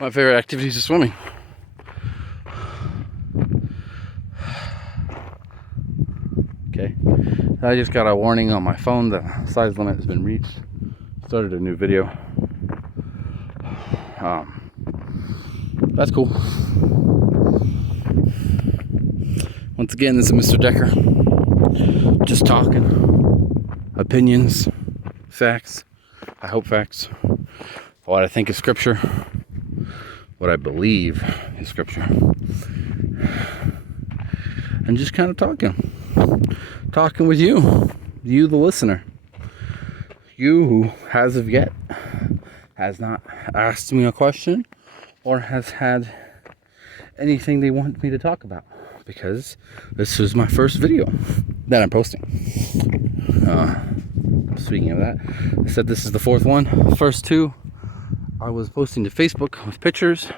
My favorite activity is swimming. Okay, I just got a warning on my phone that size limit has been reached. Started a new video. That's cool. Once again, this is Mr. Decker. Just talking. Opinions. Facts. I hope facts. What I think is scripture. What I believe is scripture. And just kind of talking. Talking with you. You, the listener. You who, as of yet, has not asked me a question or has had anything they want me to talk about, because this is my first video that I'm posting. Speaking of that, I said this is the fourth one. First two I was posting to Facebook with pictures,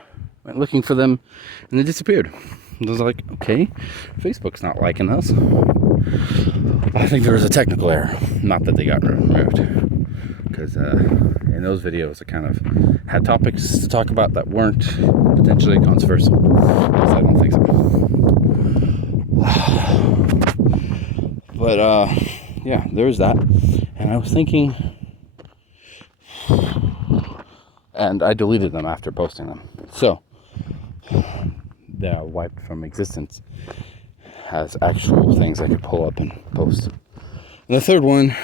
went looking for them, and they disappeared. I was like, okay, Facebook's not liking us. I think there was a technical error, not that they got removed, because in those videos I kind of had topics to talk about that weren't potentially controversial, because I don't think so. But yeah, there's that. And I was thinking, and I deleted them after posting them, so they're wiped from existence as actual things I could pull up and post. And the third one,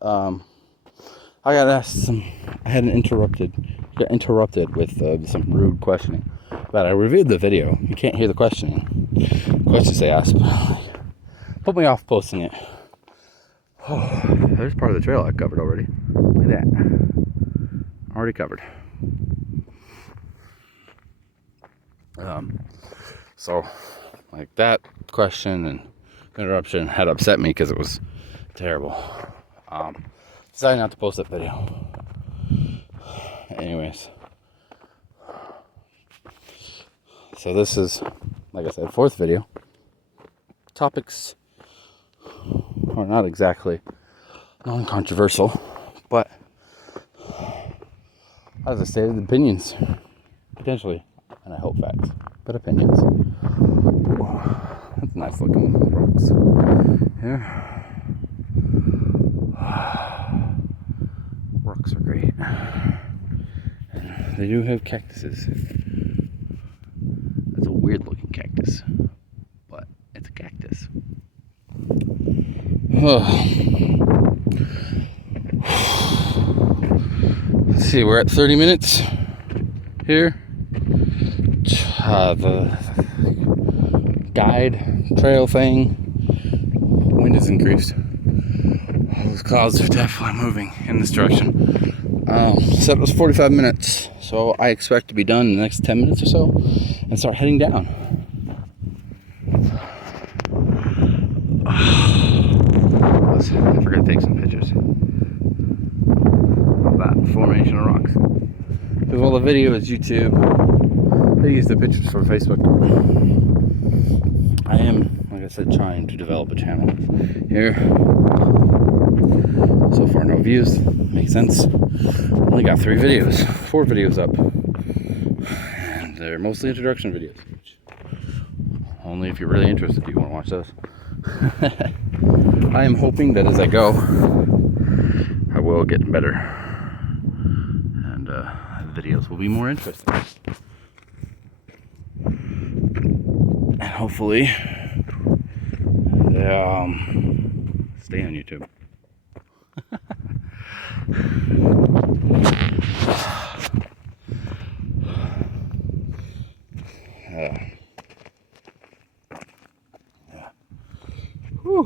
I got asked I got interrupted with some rude questioning. But I reviewed the video. You can't hear the questioning. Questions they asked. Put me off posting it. Oh, there's part of the trail I covered already. Look at that. Already covered. So, like, that question and interruption had upset me because it was terrible. Decided not to post that video. Anyways. So this is, like I said, fourth video. Topics are not exactly non-controversial, but as I stated, opinions, potentially, and I hope facts, but opinions. That's nice looking rocks here. Rocks are great, and they do have cactuses. That's a weird looking cactus, but it's a cactus. Let's see, we're at 30 minutes here. The guide trail thing, wind has increased. Those clouds are definitely moving in this direction. Said it was 45 minutes, so I expect to be done in the next 10 minutes or so and start heading down. I forgot to take some pictures of that formation of rocks. Because while the video is YouTube, I use the pictures for Facebook. I am, like I said, trying to develop a channel here. So far, no views. Makes sense. Only got 4 videos up. And they're mostly introduction videos. Only if you're really interested, you want to watch those. I am hoping that as I go, I will get better. And the videos will be more interesting. And hopefully, stay on YouTube. Yeah. Whew.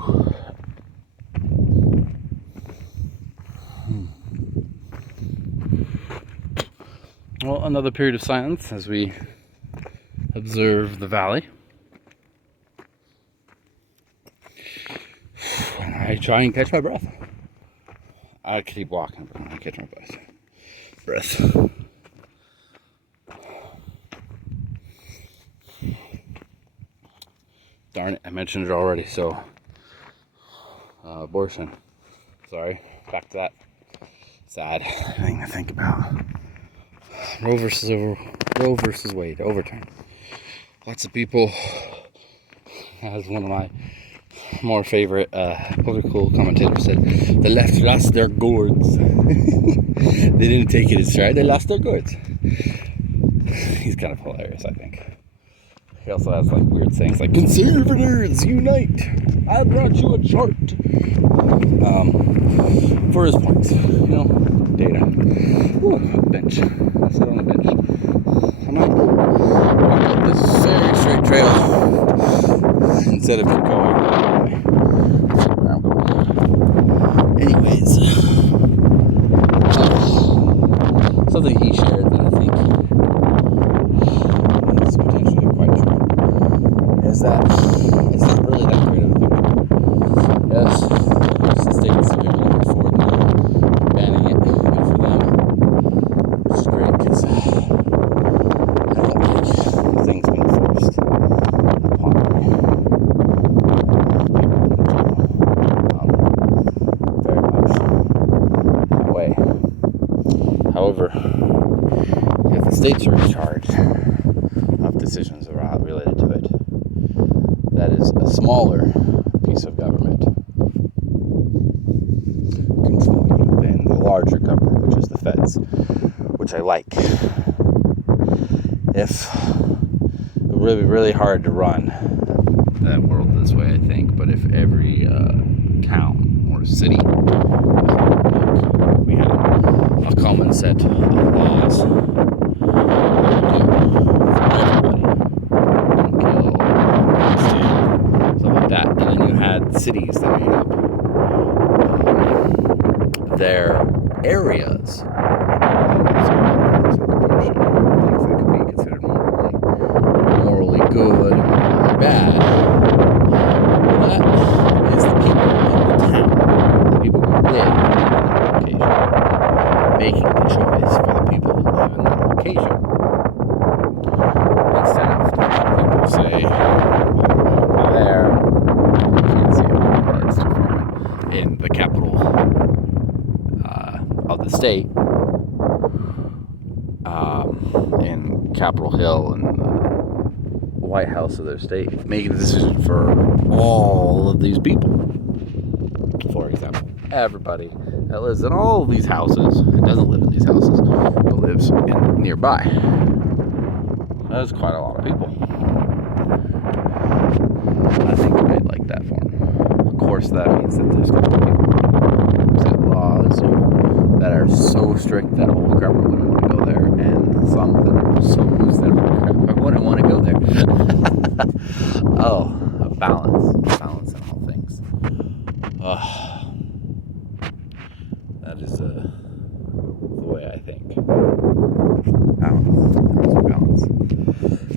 Well, another period of silence as we observe the valley. I try and catch my breath. I keep walking, but I catch my breath. Darn it, I mentioned it already, so abortion. Sorry, back to that sad thing to think about. Roe versus Wade, overturned. Lots of people, as one of my more favorite political commentators said, the left lost their gourds. They didn't take it in stride, they lost their gourds. He's kind of hilarious, I think. He also has like weird sayings like, conservatives unite, I brought you a chart. For his points, data. Ooh, bench. I'll sit on the bench. I might walk up this very straight trail instead of keep going where I'm going. Anyways, something he shared that I think is potentially quite true is that it's not really that great of a victory. Yes, the states are able to move forward now, banning it, good for them, which is great because I don't like things being forced upon me. Very much that way. However, if the states are in charge of decisions related to it, that is a smaller piece of government controlling you than the larger government, which is the feds, which I like. If it would be really hard to run that world this way, I think, but if every town or city, we had a common set of laws that would do for everybody, don't kill, don't steal, stuff like that, and then you had cities that made up their areas. Things that could be considered morally good and morally bad. Well, that is the people in the town, the people who live in that location, making the choice for the people who live in that location. Instead of people say, well, there, you can't see it, or it's too far away, in the capital of the state, in Capitol Hill and the White House of their state, making a decision for all of these people. For example, everybody that lives in all of these houses, and doesn't live in these houses, but lives in nearby. That's quite a lot of people. I think I'd like that form. Of course, that means that there's going to be people who set laws that are so strict that holy crap, I wouldn't want to go there, and some that are so loose that holy crap, I wouldn't want to go there. Oh, a balance in all things. That is the way I think. Balance.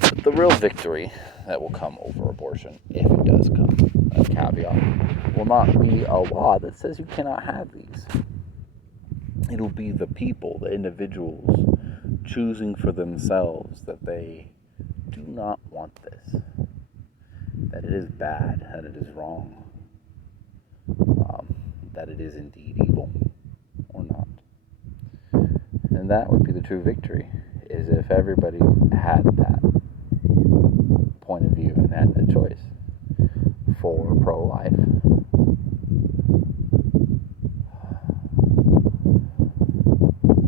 But the real victory that will come over abortion, if it does come, a caveat, will not be a law that says you cannot have these. It'll be the people, the individuals, choosing for themselves that they do not want this, that it is bad, that it is wrong, that it is indeed evil or not. And that would be the true victory, is if everybody had that point of view and had that choice for pro-life.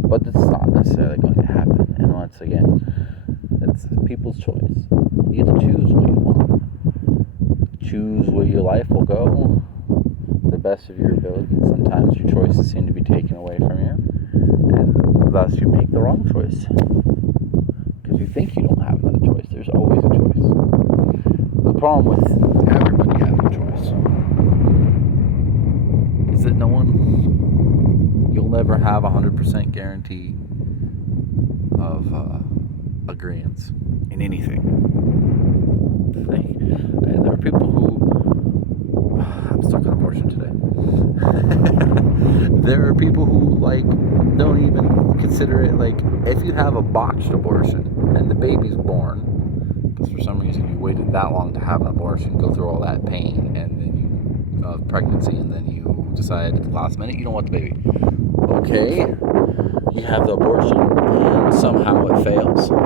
But it's not necessarily going to happen. And once again, it's people's choice. You get to choose what you want. Choose where your life will go to the best of your ability. Sometimes your choices seem to be taken away from you, and thus you make the wrong choice. Because you think you don't have another choice. There's always a choice. The problem with everybody having a choice is that you'll never have 100% guarantee of agreeance in anything. And there are people who, I'm stuck on abortion today. There are people who don't even consider it, if you have a botched abortion and the baby's born, because for some reason you waited that long to have an abortion, go through all that pain and then of pregnancy, and then you decide at the last minute you don't want the baby. Okay, you have the abortion and somehow it fails. And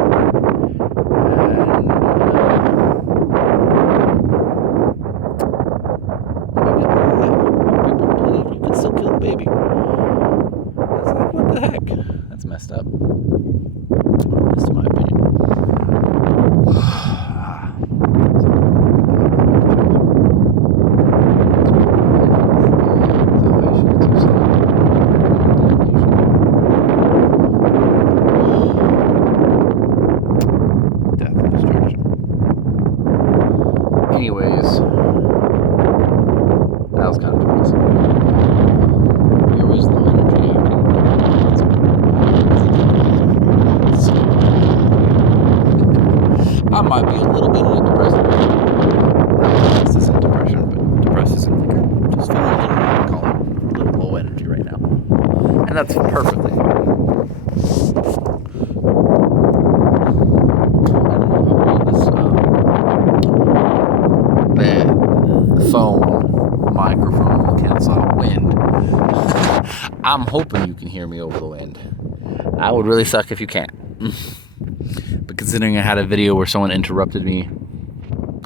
the baby's still alive. People believe you can still kill the baby. It's like, what the heck? That's messed up. At least in my opinion. Death and destruction. Anyways, that was kind of depressing. You're always low energy after you've done it. I might be a little bit depressed. This isn't depression, but depressed isn't like I'm just feeling a little low energy right now. And that's perfectly fine. I don't know how well this phone microphone will cancel out wind. I'm hoping you can hear me over the wind. I would really suck if you can't. But considering I had a video where someone interrupted me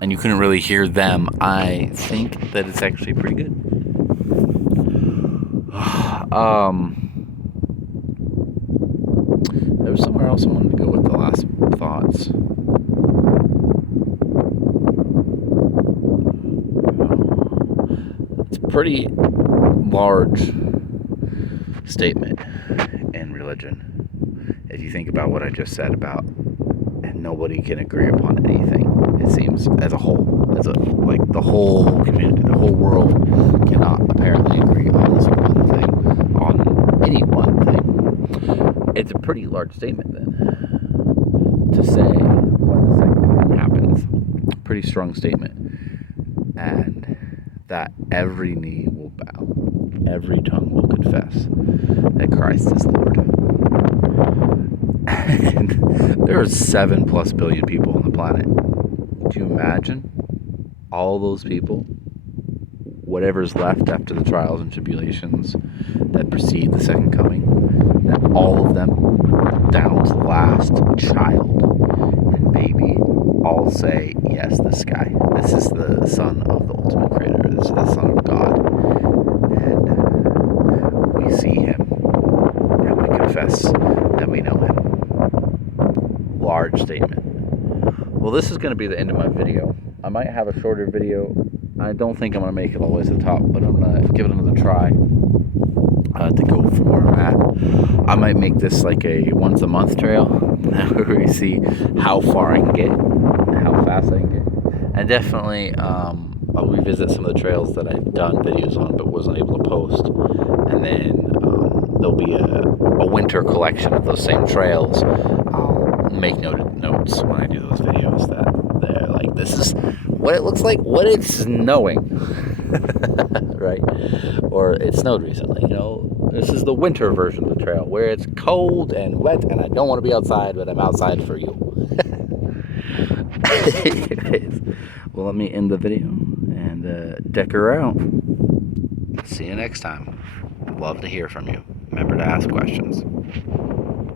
and you couldn't really hear them, I think that it's actually pretty good. There was somewhere else I wanted to go with the last thoughts. It's a pretty large statement in religion. If you think about what I just said about nobody can agree upon anything, it seems, as a whole, like the whole community, the whole world cannot apparently agree on this one thing, on any one thing. It's a pretty large statement then to say when the second coming happens. Pretty strong statement, and that every knee will bow, every tongue will confess that Christ is Lord. And there are 7+ billion people on the planet. Do you imagine all those people, whatever's left after the trials and tribulations that precede the second coming, that all of them, down to the last child and baby, all say, yes, this guy, this is the Son of the ultimate creator, this is the Son of God, and we see him, and we confess that we know him. Large statement. Well, this is going to be the end of my video. I might have a shorter video. I don't think I'm going to make it all the way to the top, but I'm going to give it another try to go from where I'm at. I might make this like a once a month trail where we see how far I can get, how fast I can get. And definitely I'll revisit some of the trails that I've done videos on but wasn't able to post. And then there'll be a winter collection of those same trails. I'll make notes when I do those videos that they're like, this is what it looks like, what it's snowing. Right? Or it snowed recently, This is the winter version of the trail where it's cold and wet and I don't want to be outside, but I'm outside for you. Anyways, well, let me end the video and deck her out. See you next time. Love to hear from you. Remember to ask questions.